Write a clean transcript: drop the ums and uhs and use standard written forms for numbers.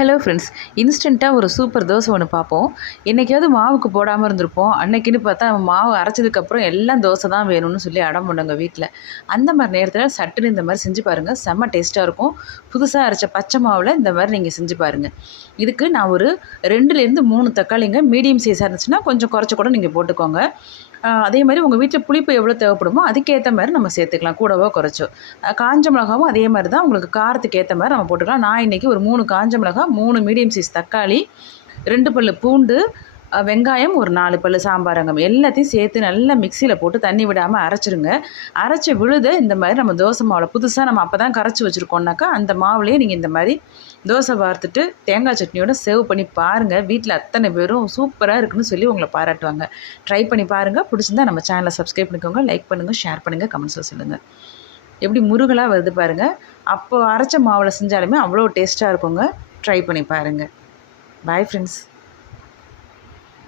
Hello friends, இன்ஸ்டண்ட்டாக ஒரு super dosa ஒன்று பார்ப்போம். என்றைக்காவது மாவுக்கு போடாமல் இருந்திருப்போம். அன்னைக்குன்னு பார்த்தா மாவு அரைச்சதுக்கப்புறம் எல்லாம் தோசை தான் வேணும்னு சொல்லி அடம் பண்ணுங்க வீட்டில். அந்த மாதிரி நேரத்தில் சட்டுன்னு இந்த மாதிரி செஞ்சு பாருங்கள், செம்ம டேஸ்ட்டாக இருக்கும். புதுசாக அரைச்ச பச்சை மாவில் இந்த மாதிரி நீங்கள் செஞ்சு பாருங்கள். இதுக்கு நான் ஒரு 2லேருந்து 3 தக்காளிங்க மீடியம் சைஸாக இருந்துச்சுன்னா கொஞ்சம் குறைச்சி கூட நீங்கள் போட்டுக்கோங்க. அதே மாதிரி உங்கள் வீட்டில் புளிப்பு எவ்வளோ தேவைப்படுமோ அதுக்கேற்ற மாதிரி நம்ம சேர்த்துக்கலாம், கூடவோ குறைச்சோ. காஞ்ச மிளகாவும் அதே மாதிரி தான், உங்களுக்கு காரத்துக்கு ஏற்ற மாதிரி நம்ம போட்டுக்கலாம். நான் இன்றைக்கி ஒரு 3 காஞ்ச மிளகா, 3 மீடியம் சைஸ் தக்காளி, 2 பல் பூண்டு, வெங்காயம், ஒரு 4 பல் சாம்பார் ரங்கம் எல்லாத்தையும் சேர்த்து நல்லா மிக்சியில் போட்டு தண்ணி விடாமல் அரைச்சிருங்க. அரைச்சி விழுத இந்த மாதிரி நம்ம தோசை மாவில் புதுசாக நம்ம அப்போ தான் கரைச்சி வச்சுருக்கோம்னாக்கா அந்த மாவுலேயே நீங்கள் இந்த மாதிரி தோசை வார்த்துட்டு தேங்காய் சட்னியோட சேவ் பண்ணி பாருங்கள். வீட்டில் அத்தனை பேரும் சூப்பராக இருக்குன்னு சொல்லி உங்களை பாராட்டுவாங்க. ட்ரை பண்ணி பாருங்கள். பிடிச்சிருந்தா நம்ம சேனலை சப்ஸ்கிரைப் பண்ணிக்கோங்க, லைக் பண்ணுங்கள், ஷேர் பண்ணுங்கள், கமெண்ட்ஸில் சொல்லுங்கள். எப்படி முருகலாக வருது பாருங்கள். அப்போ அரைச்ச மாவில் செஞ்சாலுமே அவ்வளோ டேஸ்ட்டாக இருக்குங்க. ட்ரை பண்ணி பாருங்கள். Bye friends.